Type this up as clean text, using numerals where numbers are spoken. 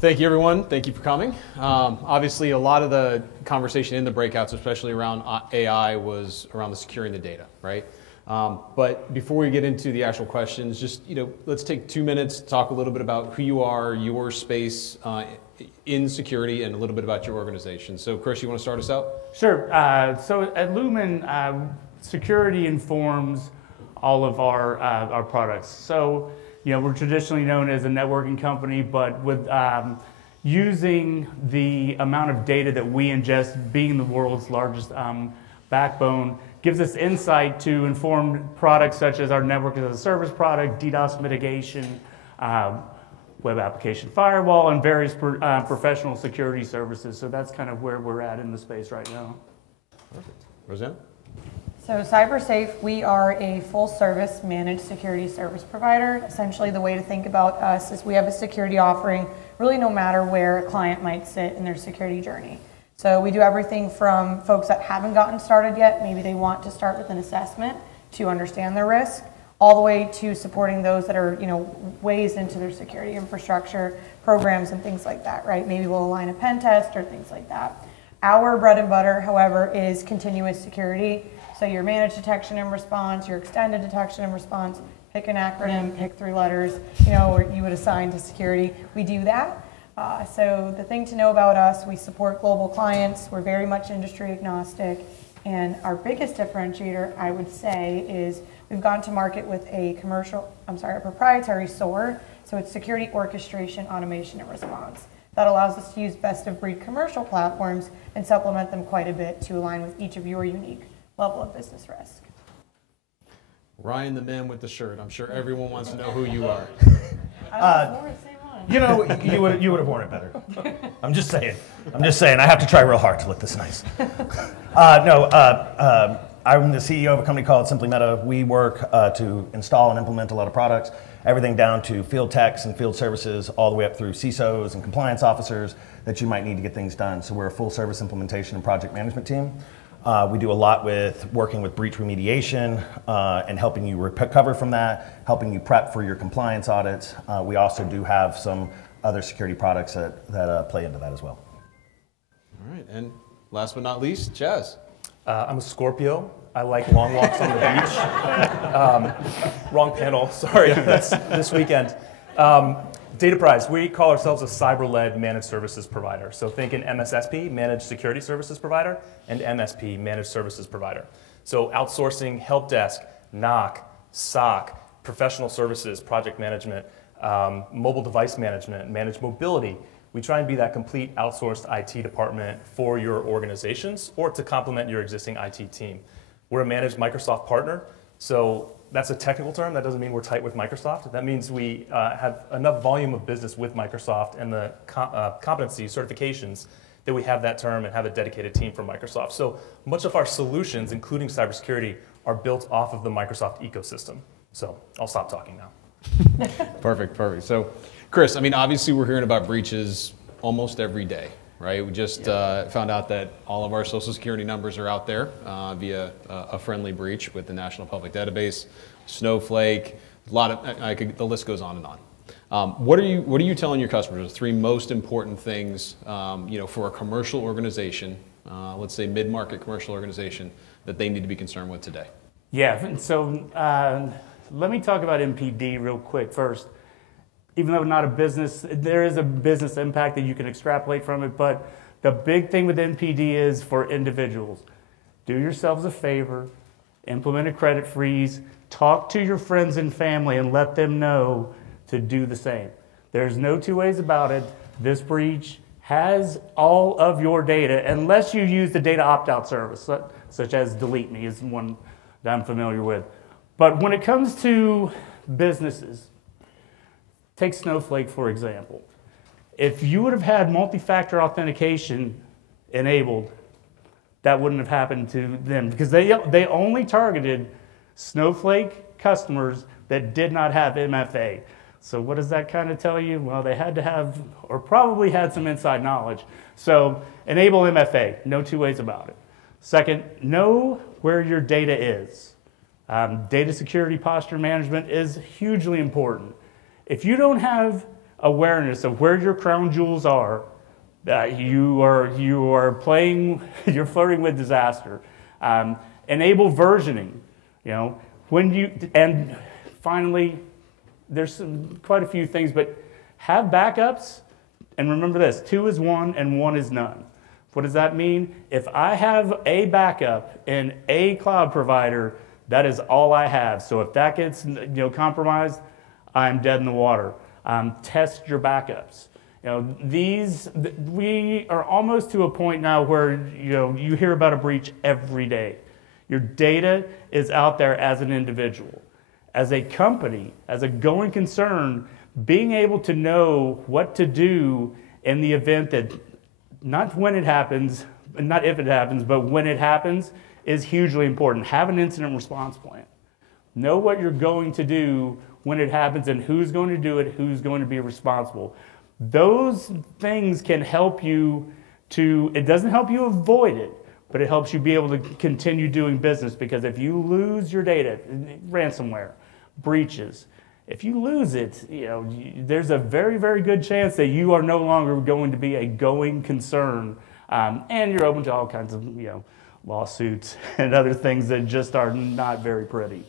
Thank you, everyone. Thank you for coming. Obviously, a lot of the conversation in the breakouts, especially around AI, was around the securing the data, right? But before we get into the actual questions, just let's take 2 minutes to talk a little bit about who you are, your space in security, and a little bit about your organization. So, Chris, you want to start us out? Sure. So at Lumen, security informs all of our products. So, we're traditionally known as a networking company, but with using the amount of data that we ingest, being the world's largest backbone, gives us insight to inform products such as our network as a service product, DDoS mitigation, web application firewall, and various professional security services. So that's kind of where we're at in the space right now. Perfect. Rosana? So Cybersafe, we are a full-service managed security service provider. Essentially, the way to think about us is we have a security offering, really no matter where a client might sit in their security journey. So we do everything from folks that haven't gotten started yet, maybe they want to start with an assessment to understand their risk, all the way to supporting those that are, ways into their security infrastructure, programs and things like that, right? Maybe we'll align a pen test or things like that. Our bread and butter, however, is continuous security. So your managed detection and response, your extended detection and response, pick an acronym, pick 3 letters, or you would assign to security. We do that. So the thing to know about us, we support global clients. We're very much industry agnostic. And our biggest differentiator, I would say, is we've gone to market with a proprietary SOAR. So it's security orchestration, automation, and response. That allows us to use best-of-breed commercial platforms and supplement them quite a bit to align with each of your unique level of business risk. Ryan, the man with the shirt. I'm sure everyone wants to know who you are. I was the same one. You would have worn it better. I'm just saying. I have to try real hard to look this nice. I'm the CEO of a company called SimpliMeta. We work to install and implement a lot of products, everything down to field techs and field services, all the way up through CISOs and compliance officers that you might need to get things done. So we're a full service implementation and project management team. We do a lot with working with breach remediation and helping you recover from that, helping you prep for your compliance audits. We also do have some other security products that play into that as well. All right, and last but not least, Chaz. I'm a Scorpio. I like long walks on the beach. Wrong panel, sorry, that's this weekend. Dataprise, we call ourselves a cyber-led managed services provider. So think an MSSP, Managed Security Services Provider, and MSP, Managed Services Provider. So outsourcing, help desk, NOC, SOC, professional services, project management, mobile device management, managed mobility. We try and be that complete outsourced IT department for your organizations or to complement your existing IT team. We're a managed Microsoft partner, so that's a technical term. That doesn't mean we're tight with Microsoft. That means we have enough volume of business with Microsoft and the competency certifications that we have that term and have a dedicated team for Microsoft. So much of our solutions, including cybersecurity, are built off of the Microsoft ecosystem. So I'll stop talking now. Perfect. So, Chris, obviously we're hearing about breaches almost every day, right? We just found out that all of our social security numbers are out there via a friendly breach with the National Public Database, Snowflake, the list goes on and on. What are you telling your customers? The 3 most important things, for a commercial organization, let's say mid-market commercial organization, that they need to be concerned with today? Yeah, and so let me talk about MPD real quick first. Even though not a business, there is a business impact that you can extrapolate from it, but the big thing with MPD is for individuals. Do yourselves a favor, implement a credit freeze, talk to your friends and family and let them know to do the same. There's no 2 ways about it. This breach has all of your data, unless you use the data opt-out service, such as Delete Me is one that I'm familiar with. But when it comes to businesses, take Snowflake, for example. If you would have had multi-factor authentication enabled, that wouldn't have happened to them because they only targeted Snowflake customers that did not have MFA. So what does that kind of tell you? Well, they had to have, or probably had some inside knowledge. So enable MFA, no 2 ways about it. Second, know where your data is. Data security posture management is hugely important. If you don't have awareness of where your crown jewels are, you are playing, you're flirting with disaster. Enable versioning, and finally, there's quite a few things, but have backups, and remember this, 2 is 1 and 1 is none. What does that mean? If I have a backup in a cloud provider, that is all I have. So if that gets compromised, I'm dead in the water. Test your backups. We are almost to a point now where you hear about a breach every day. Your data is out there as an individual. As a company, as a going concern, being able to know what to do in the event that, not when it happens, not if it happens, but when it happens, is hugely important. Have an incident response plan. Know what you're going to do when it happens and who's going to do it, who's going to be responsible. Those things can help you it doesn't help you avoid it, but it helps you be able to continue doing business, because if you lose your data, ransomware, breaches, if you lose it, there's a very, very good chance that you are no longer going to be a going concern, and you're open to all kinds of lawsuits and other things that just are not very pretty.